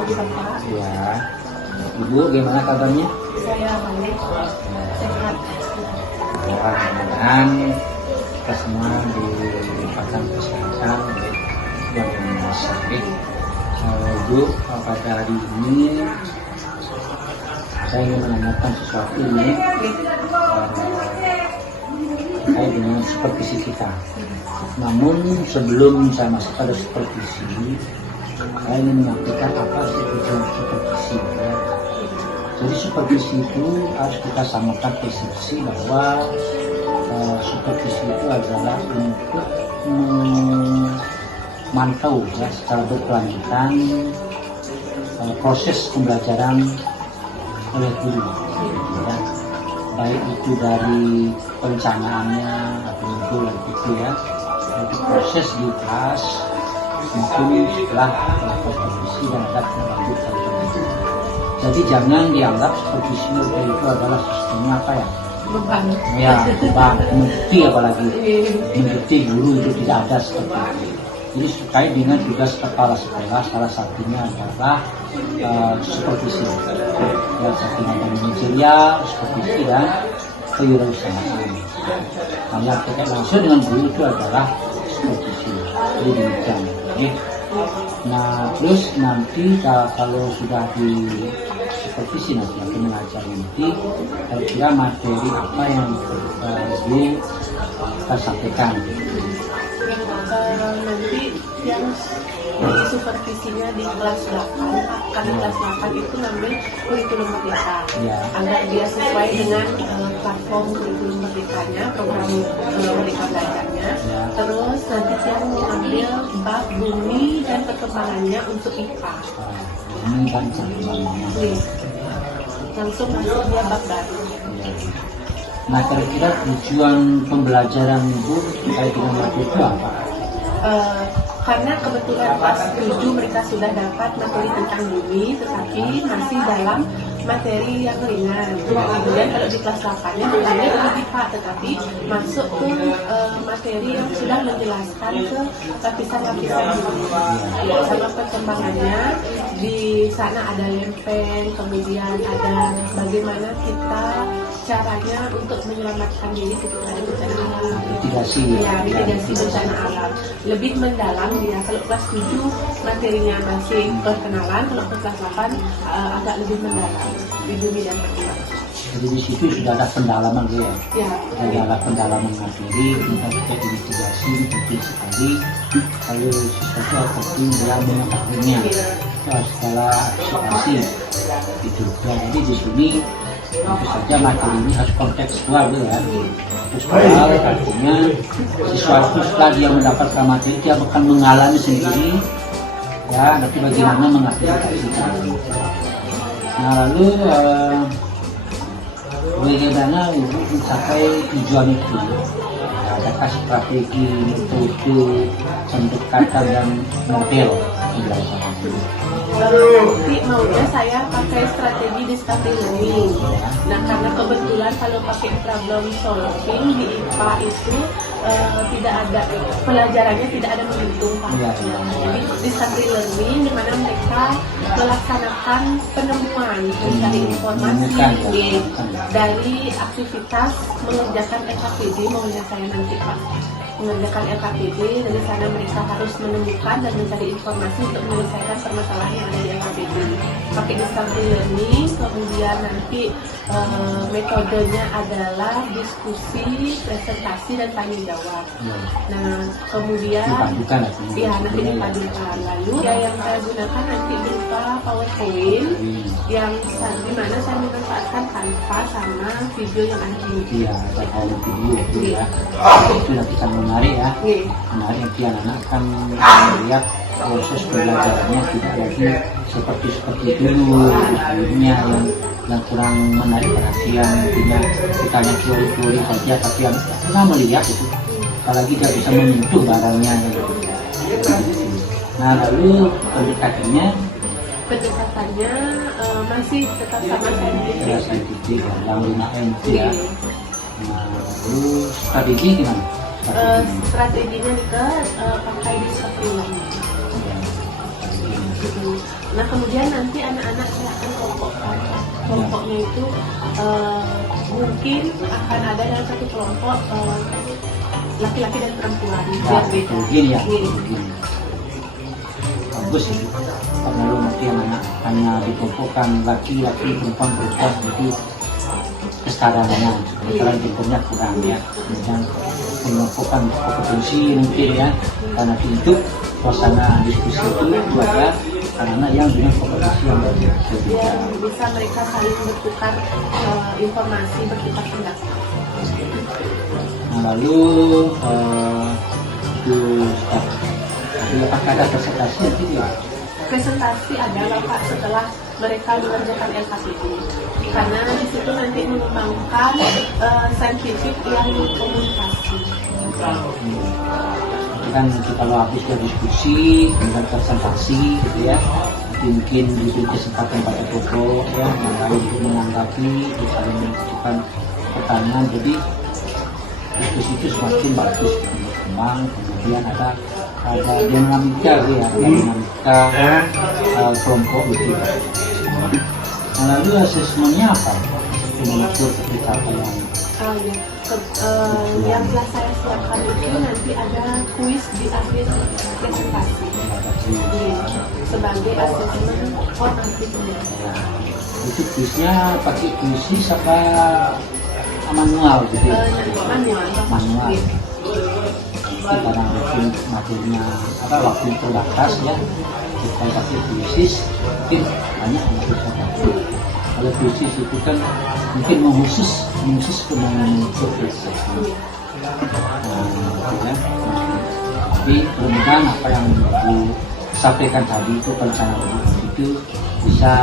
pagi Bapak. Ya, Ibu gimana kabarnya? Saya baik, sehat. Ya, mudah-mudahan kita semua dilimpahkan kesehatan yang sakit. Bu, pada hari ini saya ingin menanyakan sesuatu ini terkait dengan supervisi kita. Namun sebelum saya masuk pada supervisi, saya ingin menyampaikan apa sih tujuan supervisi. Ya. Jadi supervisi itu harus kita samakan persepsi bahwa supervisi itu adalah untuk memantau ya, secara berkelanjutan proses pembelajaran oleh guru. Ya. Baik itu dari perencanaannya atau itu ya, dari proses di kelas mungkin setelah supervisi dan ada lanjut. Jadi jangan dianggap supervisi itu adalah sistemnya apa ya? Beban. Ya, beban, mengikuti apalagi mengikuti guru itu tidak ada seperti itu. Jadi terkait dengan tugas kepala sekolah salah satunya adalah supervisi. Ya, satunya ada manajerial, supervisi dan kewirausahaan. Yang terkait langsung dengan guru itu adalah supervisi. Jadi demikian. Ya. Nah, terus nanti kalau sudah di supervisi nanti akan mengajar nanti kira-kira materi apa yang kita sampaikan. Nanti yang di supervisinya di kelas 8, kan kelas 8 itu ngambil kurikulum merdeka Ya. agar dia sesuai dengan platform kurikulum merdekanya, program merdeka belajarnya. Ya. Terus nanti yang mengambil bab bumi dan perkembangannya untuk IPA. Ini kan perkembangannya. Nih, langsung masuk dia bab baru. Nah, kira-kira tujuan pembelajaran Ibu terkait dengan materi itu apa? Karena kebetulan pas 7 mereka sudah dapat materi tentang bumi, tetapi masih dalam materi yang ringan. Kemudian kalau di kelas 8-nya mengambil IPA, tetapi masuk ke materi yang sudah menjelaskan ke lapisan-lapisan bumi. Sama perkembangannya, di sana ada lempeng, kemudian ada bagaimana kita caranya untuk menyelamatkan diri ketika ada bencana alam. Mitigasi. Ya, mitigasi bencana alam. Lebih mendalam dia. Kalau kelas 7 materinya masih perkenalan, kalau ke kelas 8 agak lebih mendalam di bumi dan perkembangan. Jadi di situ sudah ada pendalaman ya. Ya. Adalah pendalaman materi tentang terkait mitigasi penting sekali. Kalau sesuatu penting dia mengetahuinya segala antisipasi itu. Ya, jadi di sini tentu saja materi ini harus kontekstual ya. Kontekstual artinya siswa itu setelah dia mendapatkan materi dia akan mengalami sendiri ya, nanti bagaimana mengantisipasikan. Nah, lalu bagaimana Ibu mencapai tujuan itu? Adakah strategi, metode, pendekatan dan model pembelajaran? Nanti maunya saya pakai strategi discovery learning. Nah, karena kebetulan kalau pakai problem solving di IPA itu tidak ada pelajarannya, tidak ada menghitung Pak. Jadi discovery learning di mana mereka melaksanakan penemuan, mencari informasi dari aktivitas mengerjakan LKPD. maunya saya nanti Pak mengerjakan LKPD, dari sana mereka harus menemukan dan mencari informasi untuk menyelesaikan permasalahan yang ada di LKPD. Pakai discovery learning, kemudian nanti metodenya adalah diskusi, presentasi, dan tanya jawab. Nah, kemudian nanti dipadukan. Lalu yang saya gunakan nanti berupa PowerPoint yang di mana saya memanfaatkan Canva sama video yang ada di YouTube. Iya, ada video ya. Itu nanti kan menarik ya. Menarik nanti anak-anak akan melihat proses pembelajarannya tidak lagi seperti dulu sebelumnya yang kurang menarik perhatian, kita hanya teori-teori saja, tapi yang pernah melihat itu apalagi dia bisa menyentuh barangnya gitu. Nah, lalu pendekatannya masih tetap sama saintifik yang 5M ya. Nah, lalu strategi gimana? Strateginya pakai discovery learning. Nah kemudian nanti anak-anak saya akan kelompokkan. Kelompoknya itu mungkin akan ada dalam satu kelompok laki-laki dan perempuan. Nah, Beda. begini ya. Iya. Begini. Bagus itu. Karena lu nanti anak hanya dikelompokkan laki-laki, perempuan jadi kesetaraan. Sekarang pinternya kurang ya. Kemudian mengelompokkan kompetensi mungkin ya. Karena itu suasana diskusi itu ada anak-anak yang dengan kompetensi yang berbeda. Ya, bisa mereka saling bertukar informasi, bertukar pendapat. Nah, lalu apakah ada presentasi itu ya? Presentasi adalah Pak setelah mereka mengerjakan LKPD, karena di situ nanti mengembangkan saintifik yang komunikasi. Kan kalau habis dari diskusi kemudian presentasi gitu ya, mungkin diberi kesempatan pada tokoh ya yang lain untuk menanggapi, saling mengajukan pertanyaan, jadi diskusi itu semakin bagus berkembang. Kemudian ada dinamika ya, dinamika kelompok itu. Nah, lalu asesmennya apa mengukur pencapaian? Yang telah saya siapkan itu nanti ada kuis di akhir presentasi sebagai asesmen nanti pembelajaran. Itu kuisnya pakai kuis apa manual gitu ya? Manual. Karena mungkin materinya waktu terbatas ya, kita pakai kuis mungkin banyak yang bisa dapat. Kalau kuis itu kan mungkin khusus untuk riset. Ya. Tapi mudah-mudahan apa yang disampaikan tadi itu perencanaan itu bisa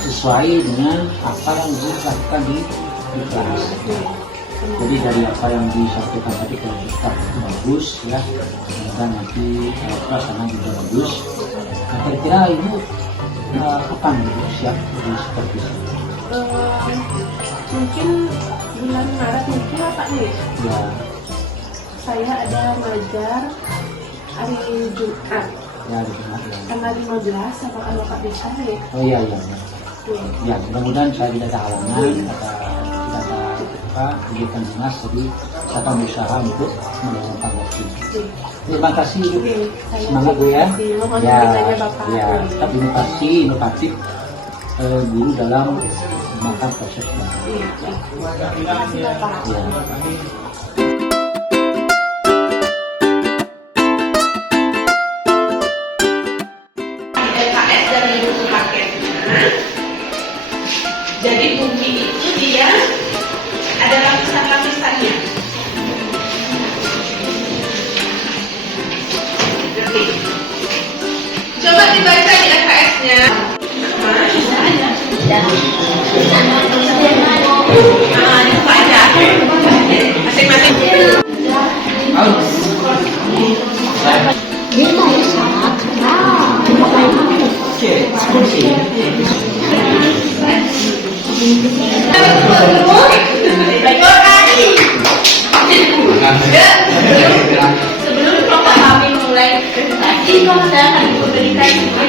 sesuai dengan apa yang dilakukan di kelas. Jadi dari apa yang disampaikan tadi kalau kita bagus ya, dan nanti pelaksana juga bagus. Nah, kira-kira ibu kapan gitu siap di seperti itu? Mungkin bulan Maret mungkin lah Pak nih. Ya. Saya ada ngajar hari Jumat. Ya, Jumat ya. Tanggal 15 sama kalau Pak bisa nih. Oh iya. Ya, mudah-mudahan saya tidak ada halangan, tidak ada kegiatan dinas, jadi saya akan berusaha untuk meluangkan waktu. Terima kasih Ibu. Semangat Bu ya. Mohon Ya, Bapak. ya. Tetap inovasi, inovatif guru dalam melakukan proses belajar. Terima kasih Bapak. Ya. LKS dari buku paketnya. Jadi bumi itu dia ada lapisan-lapisannya. Coba dibaca di LKS-nya. Masing-masing. Sebelum kelompok kami mulai presentasi, saya akan memberikan itu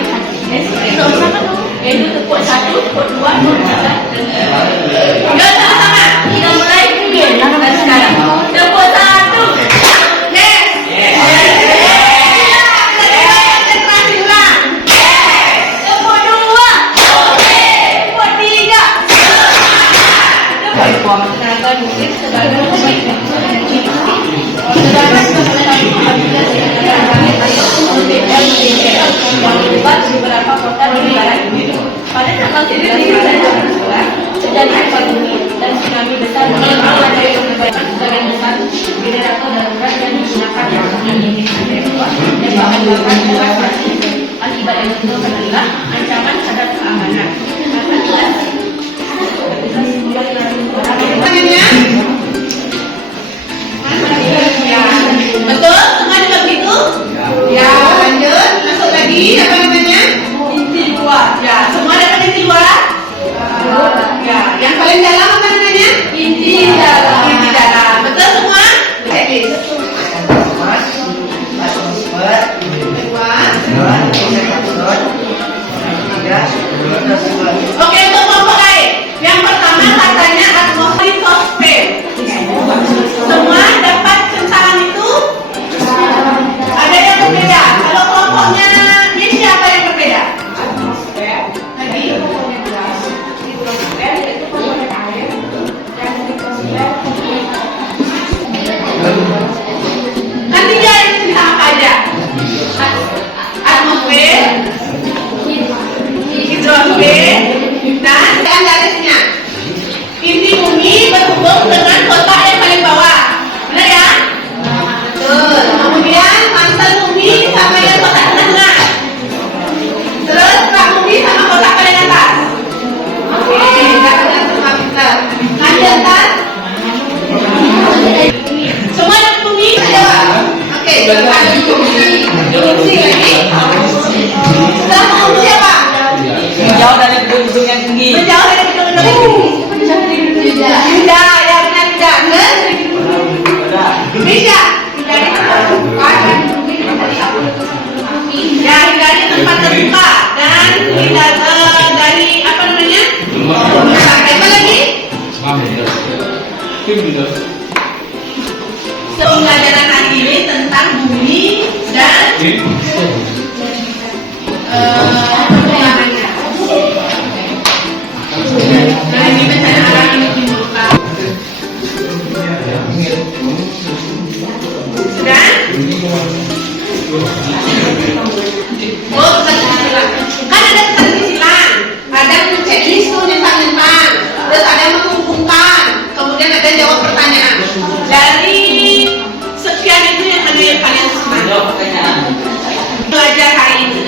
tepuk 1, tepuk 2, tepuk 3. Enggak sama-sama. Kita mulai dan sekarang tepuk 1. Yes. Konsentrasi ulang. Tepuk 2. Tepuk 3. Tepuk 4. Mungkin sebagai beberapa kota di barat ini. Pada tanggal 13 Januari terjadi pandemi dan tsunami besar menimpa dari penerbangan sebagian besar generator darurat yang digunakan ini dan mengakibatkan evakuasi akibat El Nino adalah ancaman terhadap keamanan. Betul? Semua juga begitu? Ya, lanjut. Masuk lagi, apa namanya? Inti luar. Ya, semua dapat inti luar? Ya, yang paling dalam apa namanya? Inti dalam. Inti dalam. Betul semua? Checklist. Kedua. Oh, silang. Kan ada silang. Ada mencek listu nyentang-nyentang. Terus ada yang menghubungkan. Kemudian ada jawab pertanyaan. Dari sekian itu yang mana yang kalian senang? Belajar hari ini.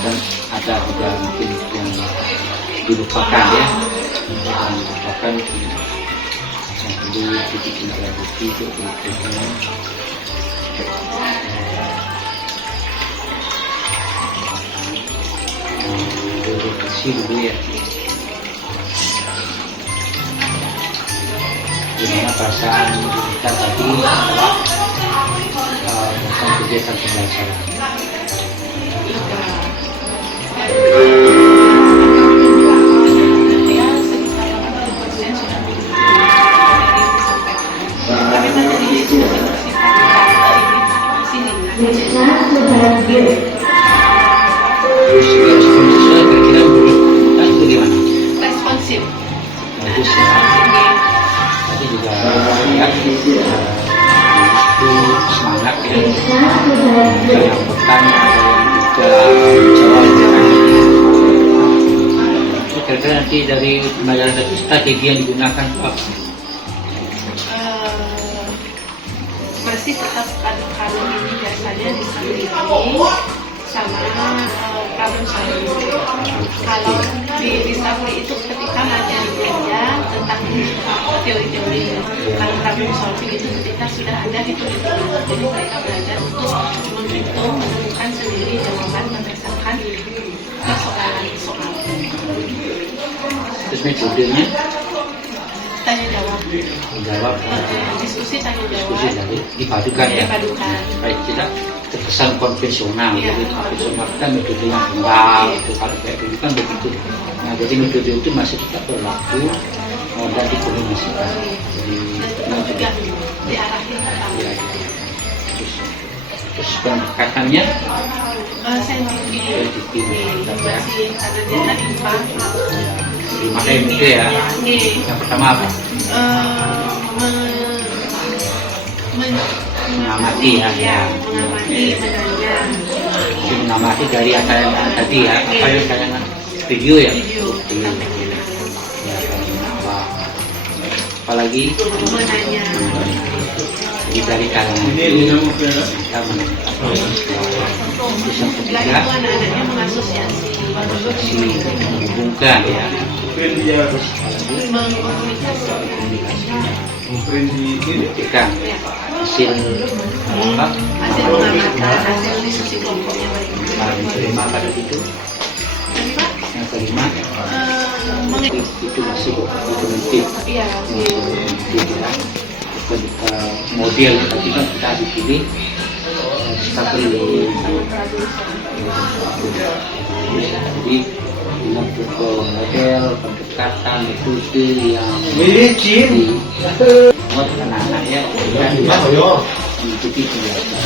Dan ada juga mungkin yang dilupakan ya, yang dilupakan yang dulu titik bukti itu kasih dulu ya, gimana perasaan kita tadi setelah kegiatan pembelajaran. Responsif. Bagus ya. Tadi juga lihat itu semangat ya. Ada yang bertanya, ada yang juga menjawab. Kira-kira nanti dari pembelajaran tadi strategi yang digunakan apa? Masih tetap kalau ini biasanya disambung sama problem solving. Kalau di discovery itu ketika materi belajar tentang teori-teori, kalau problem solving itu ketika sudah ada hitung-hitungan. Jadi mereka belajar untuk menghitung, menemukan sendiri jawaban berdasarkan persoalan-soal. Terus metodenya? Tanya jawab. Menjawab. Diskusi tanya jawab. Diskusi tadi dipadukan ya. Dipadukan. Baik tidak terkesan konvensional. Ya. Jadi konvensional kan metode yang kental. Itu kalau kayak dulu kan begitu. Nah jadi metode itu masih tetap berlaku dan dikombinasikan. Jadi Dan juga diarahin ke tamu. ya, terus pendekatannya Saya mau di masih ada dia tadi Pak. dimakai itu ya. Yang pertama apa? Mengamati ya. Mengamati, menanya. Jadi mengamati dari apa yang tadi ya. Apa yang tayangan video ya. Video. Ya, apa? Apalagi Menanya. jadi dari kalangan itu kita bisa Setelah ketiga itu anak-anaknya mengasosiasi. menghubungkan ya. Terus Mengkomunikasi. ketika Ya. hasil apa Hasil pengamatan, hasil diskusi kelompoknya mereka. paling diterima pada itu Tapi Pak, yang kelima itu masih implementif Iya, model tadi kan kita dipilih stabilis jadi dengan model pendekatan metode yang buat anak-anaknya mengikuti kegiatan.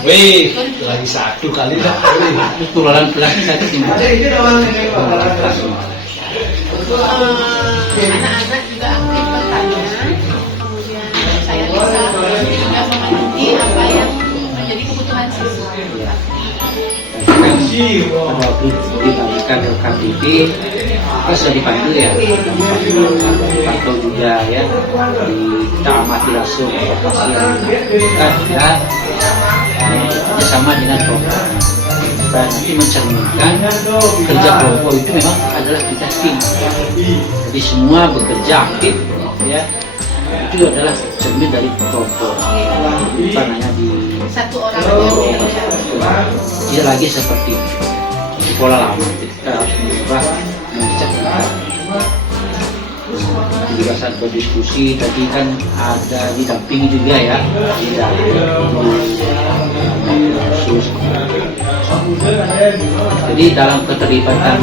Wih, lagi satu kali dah. Itu pelan-pelan kita timbul. anak-anak juga aktif bertanya, kemudian saya bisa juga memenuhi apa yang menjadi kebutuhan siswa. Ya. Pada waktu dibagikan ke KTP, kita sudah dipandu ya, atau juga ya, kita amati langsung lokasi yang kita bersama dengan program. Dan nanti mencerminkan kerja kelompok itu memang adalah kita tim. Jadi semua bekerja aktif, ya. Itu adalah cermin dari kelompok. Bukan hanya di Satu orang tidak lagi seperti sekolah lama. Kita harus mengubah mindset kita. Juga saat berdiskusi tadi kan ada didampingi juga ya, khusus. Jadi dalam keterlibatan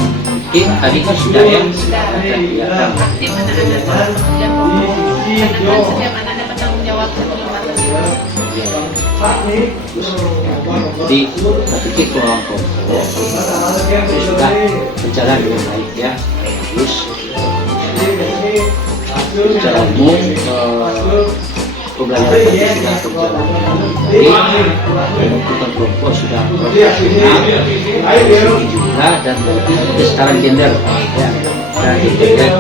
tim tadi kan sudah ya kelihatan. aktif anak-anak dan karena kan setiap anak dapat tanggung jawab satu lembaga. Jadi saya pikir kelompok sudah berjalan dengan baik ya. Terus secara umum pembelajaran tadi sudah berjalan dengan baik. Pembentukan kelompok sudah profesional, jumlah dan kesetaraan gender ya. Dan gender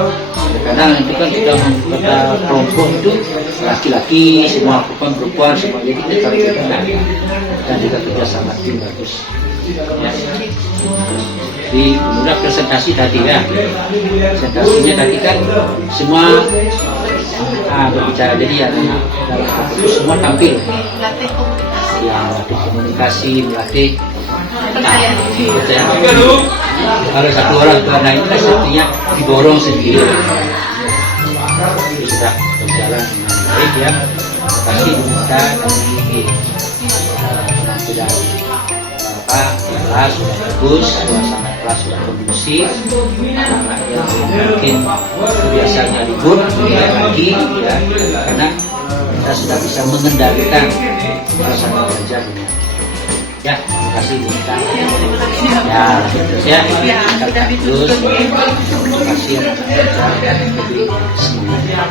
kadang itu kan kita membuat kelompok itu laki-laki semua perempuan semua, jadi kita cari gender dan juga kerjasama tim bagus ya. Di kemudian presentasi tadi ya, presentasinya tadi kan semua berbicara, jadi ya dalam kelompok itu semua tampil Melatih komunikasi. ya, melatih komunikasi, melatih Percaya diri. kalau satu orang karena itu satunya didorong sendiri. Sudah berjalan dengan baik ya. Terima kasih kita dari sudah kelas sudah bagus, suasana kelas sudah kondusif, anak yang mungkin biasanya libur kuliah lagi ya, karena kita sudah bisa mengendalikan suasana belajar dengan ya. Terima kasih kita ya, terus ya kita terus terima kasih atas belajar dan lebih semangat.